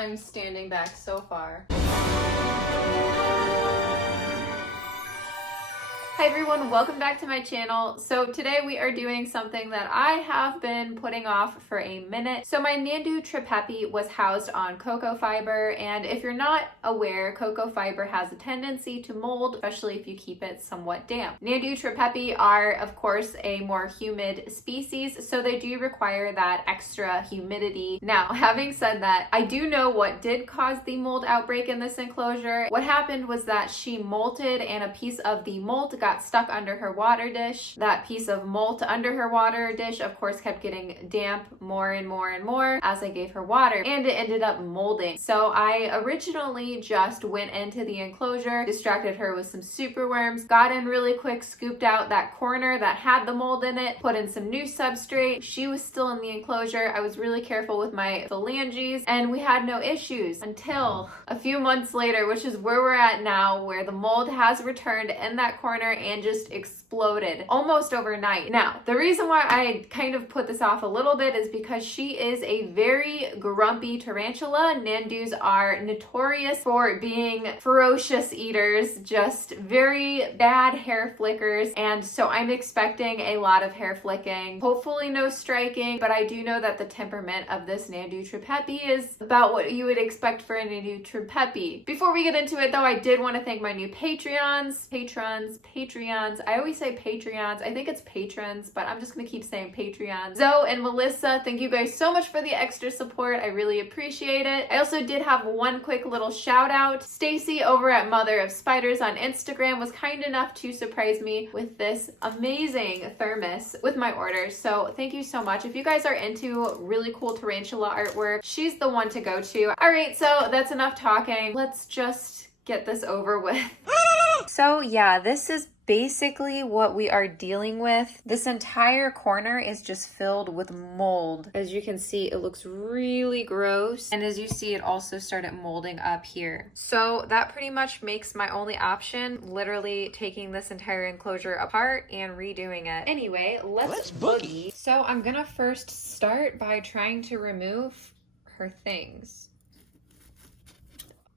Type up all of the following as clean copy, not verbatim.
I'm standing back so far. Hi everyone, welcome back to my channel. So today we are doing something that I have been putting off for a minute. So my Nhandu tripepii was housed on cocoa fiber, and if you're not aware, cocoa fiber has a tendency to mold, especially if you keep it somewhat damp. Nhandu tripepii are, of course, a more humid species, so they do require that extra humidity. Now, having said that, I do know what did cause the mold outbreak in this enclosure. What happened was that she molted and a piece of the mold got stuck under her water dish. That piece of mold under her water dish, of course, kept getting damp more and more and more as I gave her water, and it ended up molding. So I originally just went into the enclosure, distracted her with some superworms, got in really quick, scooped out that corner that had the mold in it, put in some new substrate. She was still in the enclosure. I was really careful with my phalanges, and we had no issues until a few months later, which is where we're at now, where the mold has returned in that corner and just exploded almost overnight. Now, the reason why I kind of put this off a little bit is because she is a very grumpy tarantula. Nhandus are notorious for being ferocious eaters, just very bad hair flickers, and so I'm expecting a lot of hair flicking, hopefully no striking, but I do know that the temperament of this Nhandu tripepii is about what you would expect for a Nhandu tripepii. Before we get into it though, I did want to thank my new patrons. I always say Patreons. I think it's patrons, but I'm just gonna keep saying Patreons. Zoe and Melissa, thank you guys so much for the extra support. I really appreciate it. I also did have one quick little shout out. Stacy over at Mother of Spiders on Instagram was kind enough to surprise me with this amazing thermos with my order. So thank you so much. If you guys are into really cool tarantula artwork, she's the one to go to. All right, so that's enough talking. Let's just get this over with. So yeah, this is basically what we are dealing with. This entire corner is just filled with mold. As you can see, it looks really gross. And as you see, it also started molding up here. So that pretty much makes my only option literally taking this entire enclosure apart and redoing it. Anyway, let's boogie. So I'm gonna first start by trying to remove her things.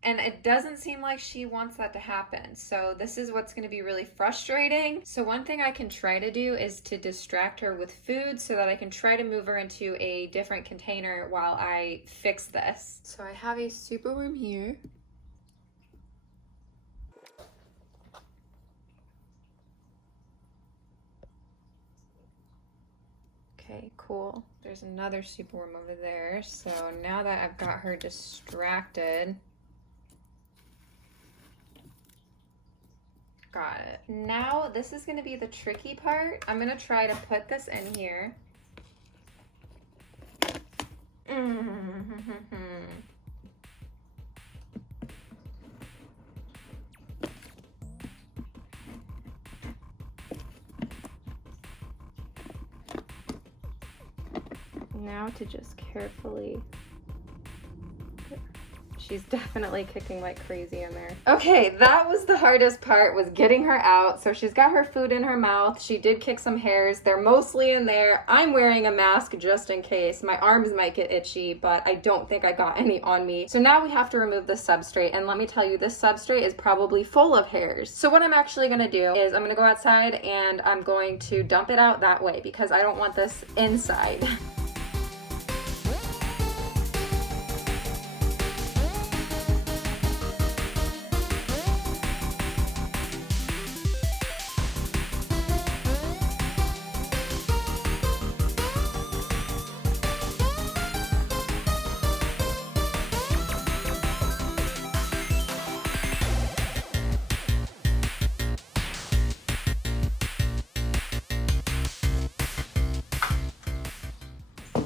And it doesn't seem like she wants that to happen. So this is what's going to be really frustrating. So one thing I can try to do is to distract her with food so that I can try to move her into a different container while I fix this. So I have a superworm here. Okay, cool. There's another superworm over there. So now that I've got her distracted, got it. Now this is going to be the tricky part. I'm going to try to put this in here. Now to just carefully... She's definitely kicking like crazy in there. Okay, that was the hardest part, was getting her out. So she's got her food in her mouth. She did kick some hairs. They're mostly in there. I'm wearing a mask just in case. My arms might get itchy, but I don't think I got any on me. So now we have to remove the substrate. And let me tell you, this substrate is probably full of hairs. So what I'm actually gonna do is I'm gonna go outside and I'm going to dump it out that way because I don't want this inside.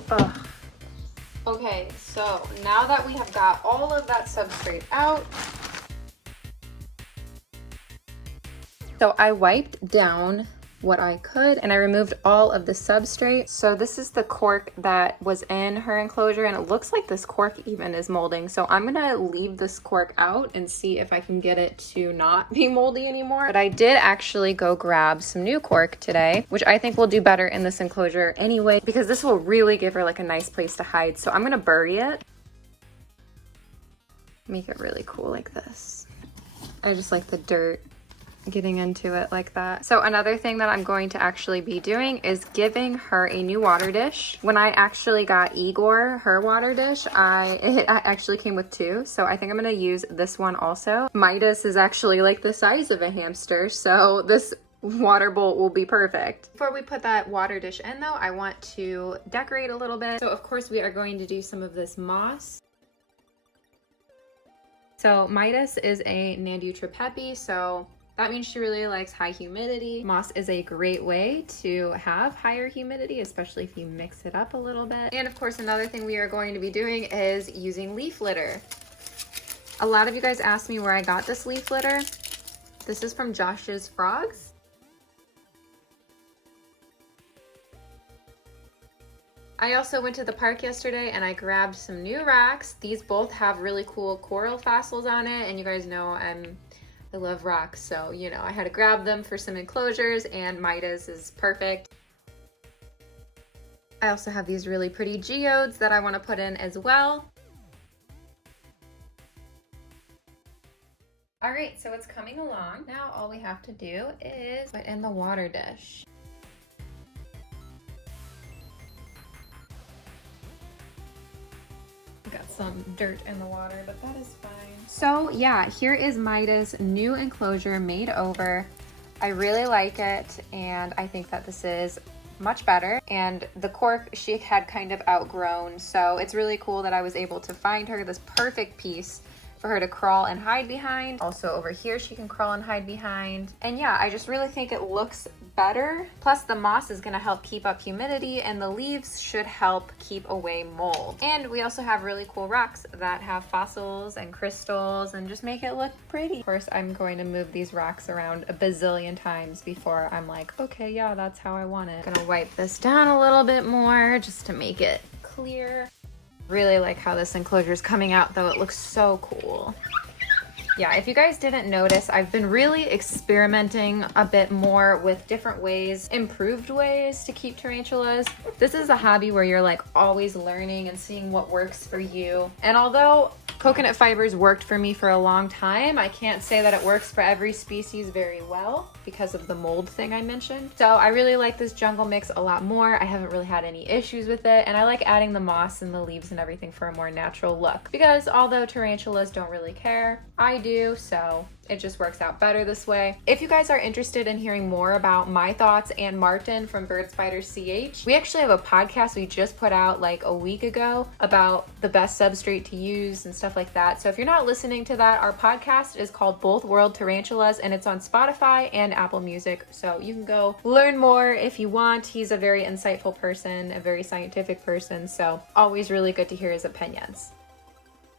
Ugh. Okay, so now that we have got all of that substrate out, so I wiped down what I could and I removed all of the substrate. So this is the cork that was in her enclosure and it looks like this cork even is molding. So I'm gonna leave this cork out and see if I can get it to not be moldy anymore. But I did actually go grab some new cork today, which I think will do better in this enclosure anyway, because this will really give her like a nice place to hide. So I'm gonna bury it. make it really cool like this. I just like the dirt getting into it like that. So another thing that I'm going to actually be doing is giving her a new water dish. When I actually got Igor her water dish, it actually came with two, so I think I'm gonna use this one also. Midas is actually like the size of a hamster, so this water bowl will be perfect. Before we put that water dish in though, I want to decorate a little bit. So of course we are going to do some of this moss. So Midas is a Nhandu tripepii, so that means she really likes high humidity. Moss is a great way to have higher humidity, especially if you mix it up a little bit. And of course, another thing we are going to be doing is using leaf litter. A lot of you guys asked me where I got this leaf litter. This is from Josh's Frogs. I also went to the park yesterday and I grabbed some new rocks. These both have really cool coral fossils on it, and you guys know I love rocks, so you know I had to grab them for some enclosures, and Midas is perfect. I also have these really pretty geodes that I want to put in as well. All right, so it's coming along. Now all we have to do is put in the water dish. Got some dirt in the water, but that is fine. So yeah, here is Midas' new enclosure made over. I really like it, and I think that this is much better. And the cork she had kind of outgrown, so it's really cool that I was able to find her this perfect piece for her to crawl and hide behind. Also over here she can crawl and hide behind. And yeah, I just really think it looks better. Plus the moss is gonna help keep up humidity, and the leaves should help keep away mold. And we also have really cool rocks that have fossils and crystals and just make it look pretty. Of course, I'm going to move these rocks around a bazillion times before I'm like, okay, yeah, that's how I want it. I'm gonna wipe this down a little bit more just to make it clear. Really like how this enclosure is coming out though. It looks so cool. Yeah, if you guys didn't notice, I've been really experimenting a bit more with different ways, improved ways to keep tarantulas. This is a hobby where you're like always learning and seeing what works for you. And although coconut fibers worked for me for a long time, I can't say that it works for every species very well because of the mold thing I mentioned. So I really like this jungle mix a lot more. I haven't really had any issues with it, and I like adding the moss and the leaves and everything for a more natural look, because although tarantulas don't really care, I do, so it just works out better this way. If you guys are interested in hearing more about my thoughts and Martin from Bird Spider CH, we actually have a podcast we just put out like a week ago about the best substrate to use and stuff like that. So if you're not listening to that, our podcast is called Both World Tarantulas, and it's on Spotify and Apple Music. So you can go learn more if you want. He's a very insightful person, a very scientific person. So always really good to hear his opinions.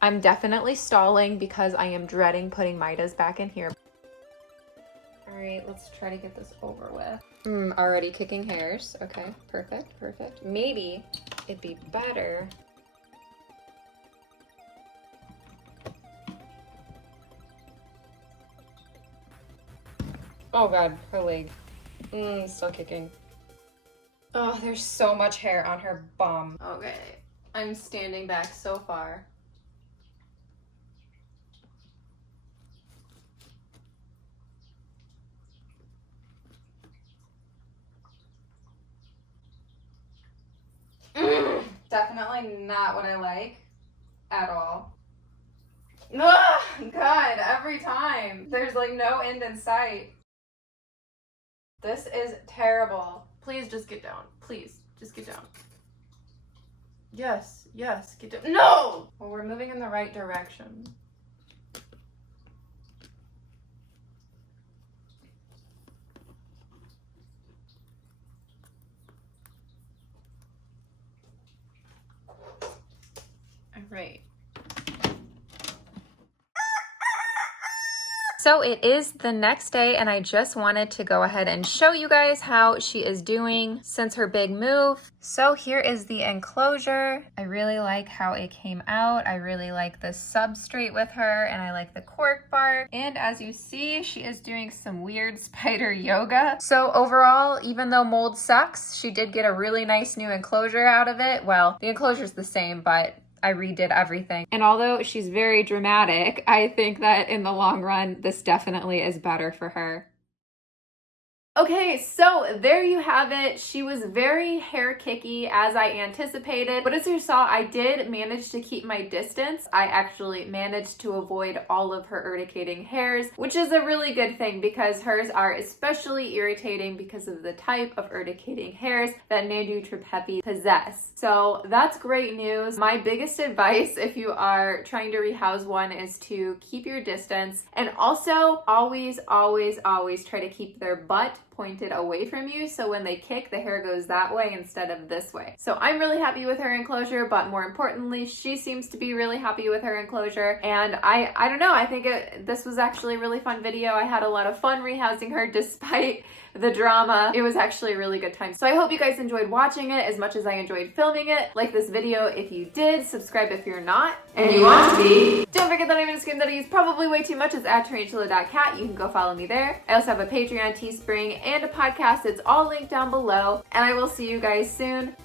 I'm definitely stalling because I am dreading putting Midas back in here. All right, let's try to get this over with. Already kicking hairs. Okay, perfect, perfect. Maybe it'd be better. Oh God, her leg. Still kicking. Oh, there's so much hair on her bum. Okay, I'm standing back so far. Definitely not what I like at all. Ugh, God, every time. There's like no end in sight. This is terrible. Please just get down. Please, just get down. Yes, yes, get down. No! Well, we're moving in the right direction. Right. So it is the next day, and I just wanted to go ahead and show you guys how she is doing since her big move. So here is the enclosure. I really like how it came out. I really like the substrate with her, and I like the cork bark. And as you see, she is doing some weird spider yoga. So overall, even though mold sucks, she did get a really nice new enclosure out of it. Well, the enclosure is the same, but I redid everything. And although she's very dramatic, I think that in the long run, this definitely is better for her. Okay, so there you have it. She was very hair kicky as I anticipated, but as you saw, I did manage to keep my distance. I actually managed to avoid all of her urticating hairs, which is a really good thing because hers are especially irritating because of the type of urticating hairs that Nhandu tripepii possess. So that's great news. My biggest advice if you are trying to rehouse one is to keep your distance, and also always try to keep their butt pointed away from you, so when they kick, the hair goes that way instead of this way. So I'm really happy with her enclosure, but more importantly, she seems to be really happy with her enclosure. And I don't know, I think this was actually a really fun video. I had a lot of fun rehousing her despite the drama. It was actually a really good time. So I hope you guys enjoyed watching it as much as I enjoyed filming it. Like this video if you did, subscribe if you're not, and you want to be. Don't forget that I'm gonna scream that I use probably way too much is at Tarantula.kat. You can go follow me there. I also have a Patreon, Teespring, and a podcast. It's all linked down below, and I will see you guys soon.